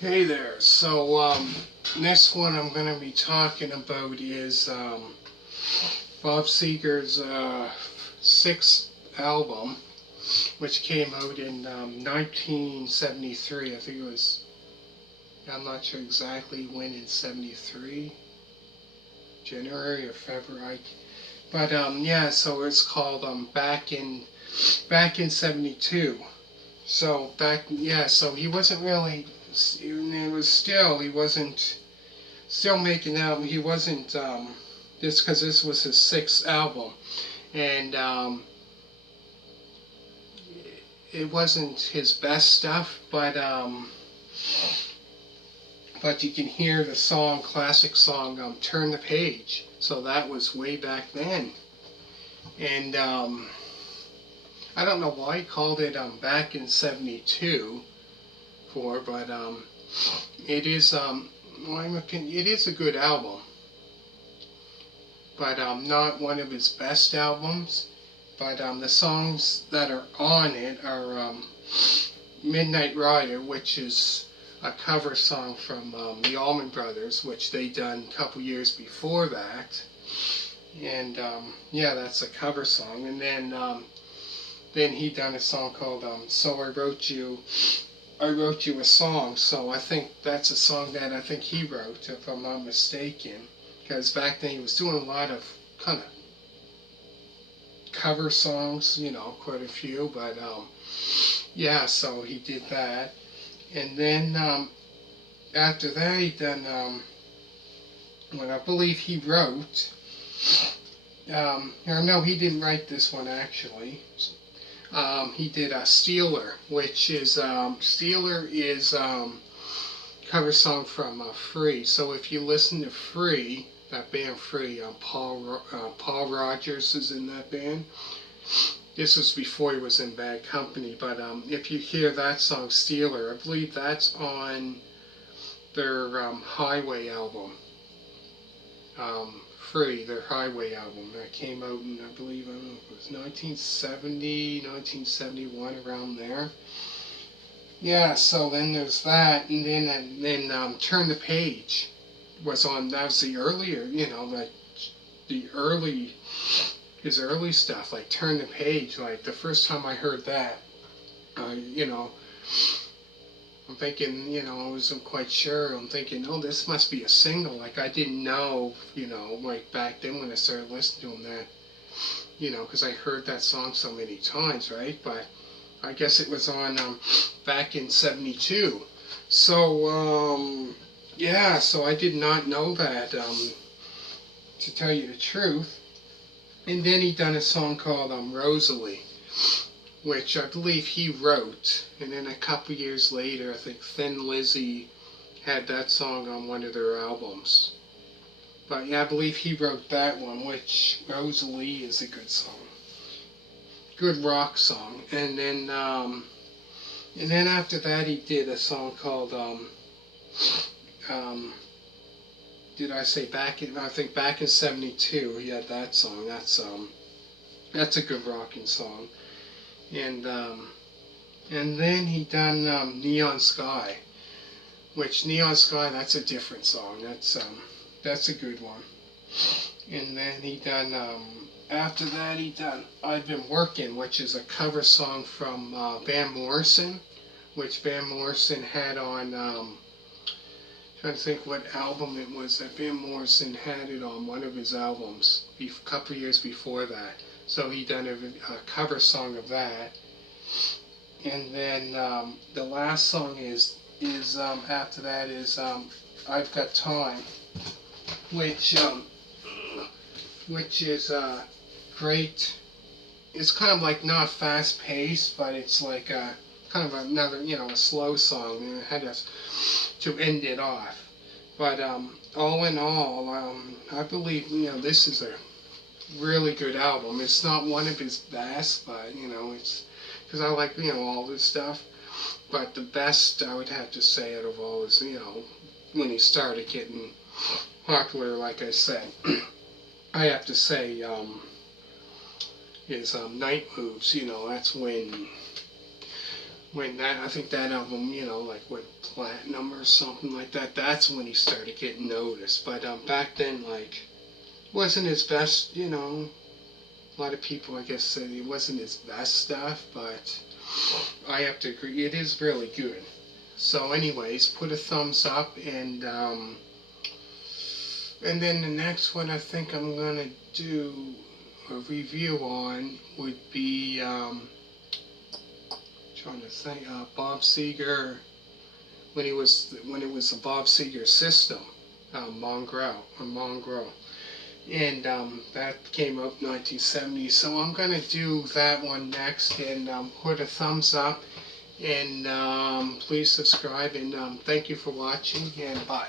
Hey there. Next one I'm going to be talking about is Bob Seger's sixth album, which came out in 1973. I think it was, I'm not sure exactly when in 73, January or February. But yeah, so it's called Back in 72. So so he wasn't really, it was still, he wasn't still making album. He wasn't just because this was his sixth album, and it wasn't his best stuff, but you can hear the song, classic song, "Turn the Page." So that was way back then, and I don't know why he called it "Back in '72" but it is it is a good album, but not one of his best albums. But the songs that are on it are "Midnight Rider," which is a cover song from the Allman Brothers, which they done a couple years before that. And yeah, that's a cover song. And then he done a song called "So I Wrote You a Song." So I think that's a song that I think he wrote, if I'm not mistaken, because back then he was doing a lot of kind of cover songs, quite a few. But yeah, so he did that, and then after that he done what I believe he wrote. Or no, he didn't write this one actually. He did a Steeler, which is Steeler is cover song from Free. So if you listen to Free, that band Free, Paul Rogers is in that band. This was before he was in Bad Company, but if you hear that song Steeler, I believe that's on their Highway album. Free, their Highway album that came out in, I believe, I don't know if it was 1970, 1971, around there. Yeah, so then there's that, and then Turn the Page was on. That was the earlier, like the early his early stuff, like Turn the Page. Like the first time I heard that, you know, I'm thinking, I wasn't quite sure. I'm thinking, oh, this must be a single. Like I didn't know, like back then when I started listening to him that, because I heard that song so many times, right? But I guess it was on back in '72. So yeah, so I did not know that, to tell you the truth. And then he done a song called Rosalie, which I believe he wrote. And then a couple years later, I think Thin Lizzy had that song on one of their albums. But yeah, I believe he wrote that one, which Rosalie is a good song. Good rock song. And then after that, he did a song called um, did I say back in? I think back in '72, he had that song. That's a good rocking song. And and then he done Neon Sky, which Neon Sky, that's a different song. That's a good one. And then he done after that he done I've Been Working, which is a cover song from Van Morrison, which Van Morrison had on. Trying to think what album it was that Van Morrison had it on one of his albums a couple of years before that. So he done a cover song of that. And then the last song is after that is I've Got Time, which which is great. It's kind of like not fast paced, but it's like kind of another, a slow song, and it had to end it off. But all in all, I believe this is a really good album. It's not one of his best, but it's because I like all this stuff. But the best I would have to say out of all is when he started getting popular, like I said. I have to say his Night Moves. That's when when that, I think that album, you know, like went platinum or something like that. That's when he started getting noticed. But back then, like, wasn't his best. You know, a lot of people, I guess, said it wasn't his best stuff, but I have to agree, it is really good. So, anyways, put a thumbs up, and then the next one I think I'm gonna do a review on would be trying to think, Bob Seger, when it was the Bob Seger system, Mongrel, and that came out 1970. So I'm gonna do that one next, and put a thumbs up, and please subscribe, and thank you for watching, and bye.